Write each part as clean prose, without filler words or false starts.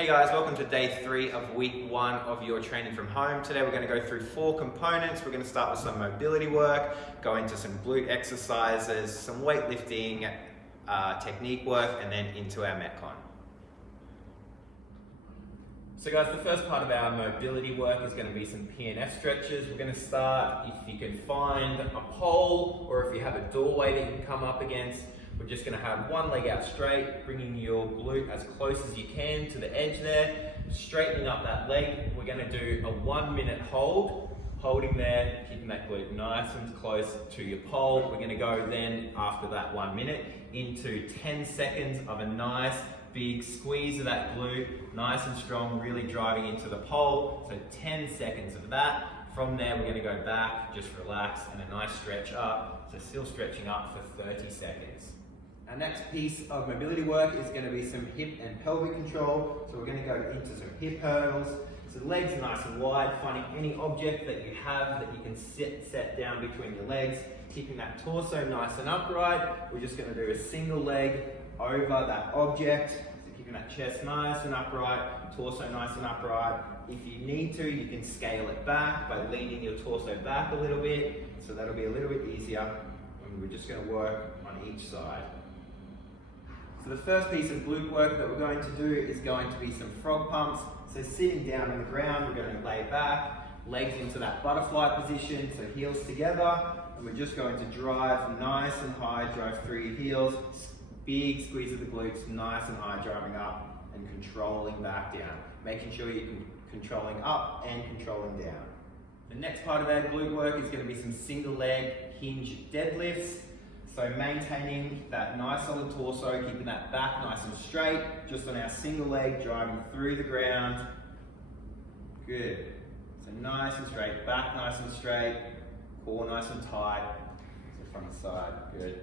Hey guys, welcome to day 3 of week 1 of your training from home. Today we're going to go through 4 components. We're going to start with some mobility work, go into some glute exercises, some weightlifting technique work, and then into our METCON. So guys, the first part of our mobility work is going to be some P&F stretches. We're going to start, if you can find a pole or if you have a doorway that you can come up against. We're just going to have one leg out straight, bringing your glute as close as you can to the edge there, straightening up that leg. We're going to do a 1-minute hold, holding there, keeping that glute nice and close to your pole. We're going to go then, after that 1 minute, into 10 seconds of a nice big squeeze of that glute, nice and strong, really driving into the pole. So 10 seconds of that. From there, we're going to go back, just relax, and a nice stretch up. So still stretching up for 30 seconds. Our next piece of mobility work is going to be some hip and pelvic control. So we're going to go into some hip hurdles. So legs nice and wide, finding any object that you have that you can set down between your legs, keeping that torso nice and upright. We're just going to do a single leg over that object. So keeping that chest nice and upright, torso nice and upright. If you need to, you can scale it back by leaning your torso back a little bit. So that'll be a little bit easier. And we're just going to work on each side. So the first piece of glute work that we're going to do is going to be some frog pumps. So sitting down on the ground, we're going to lay back, legs into that butterfly position, so heels together, and we're just going to drive nice and high, drive through your heels, big squeeze of the glutes, nice and high, driving up and controlling back down. Making sure you're controlling up and controlling down. The next part of our glute work is going to be some single leg hinge deadlifts. So maintaining that nice solid torso, keeping that back nice and straight, just on our single leg, driving through the ground. Good. So nice and straight, back nice and straight, core nice and tight, so front and side, good.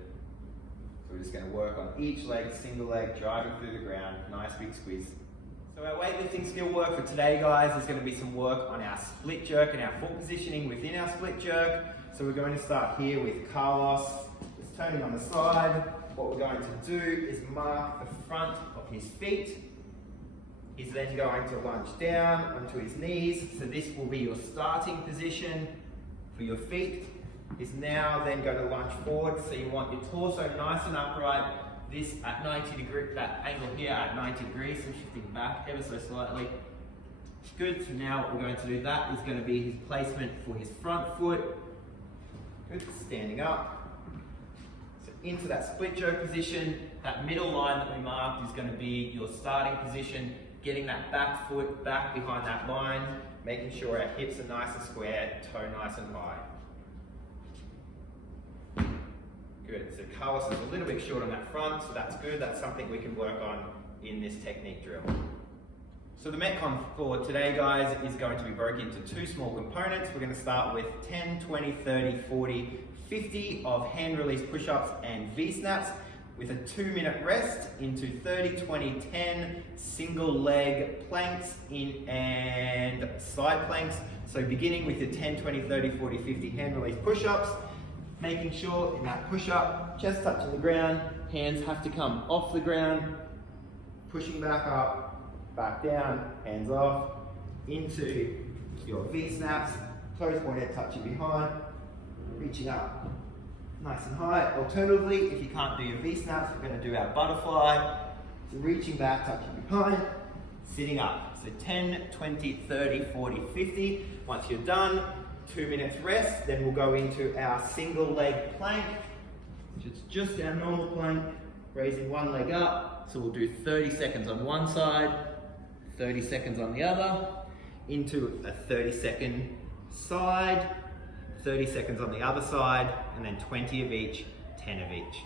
So we're just going to work on each leg, single leg, driving through the ground, nice big squeeze. So our weightlifting skill work for today, guys, is going to be some work on our split jerk and our foot positioning within our split jerk. So we're going to start here with Carlos. Turning on the side. What we're going to do is mark the front of his feet. He's then going to lunge down onto his knees. So this will be your starting position for your feet. He's now then going to lunge forward. So you want your torso nice and upright. This at 90 degrees, that angle here at 90 degrees. So shifting back ever so slightly. Good. So now what we're going to do, that is going to be his placement for his front foot. Good. Standing up. Into that split jerk position, that middle line that we marked is going to be your starting position, getting that back foot back behind that line, making sure our hips are nice and square, toe nice and high. Good, so Carlos is a little bit short on that front, so that's good, that's something we can work on in this technique drill. So the METCON for today, guys, is going to be broken into 2 small components. We're going to start with 10, 20, 30, 40, 50 of hand release push-ups and V-snaps with a 2-minute rest into 30, 20, 10 single leg planks in and side planks. So beginning with your 10, 20, 30, 40, 50 hand release push-ups, making sure in that push-up, chest touching the ground, hands have to come off the ground, pushing back up, back down, hands off, into your V-snaps, toes pointed, touching behind, reaching up nice and high. Alternatively, if you can't do your V-snaps, we're going to do our butterfly. So reaching back, touching behind, sitting up. So 10, 20, 30, 40, 50. Once you're done, 2 minutes rest. Then we'll go into our single leg plank, which is just our normal plank, raising one leg up. So we'll do 30 seconds on one side, 30 seconds on the other, into a 30-second side, 30 seconds on the other side, and then 20 of each, 10 of each.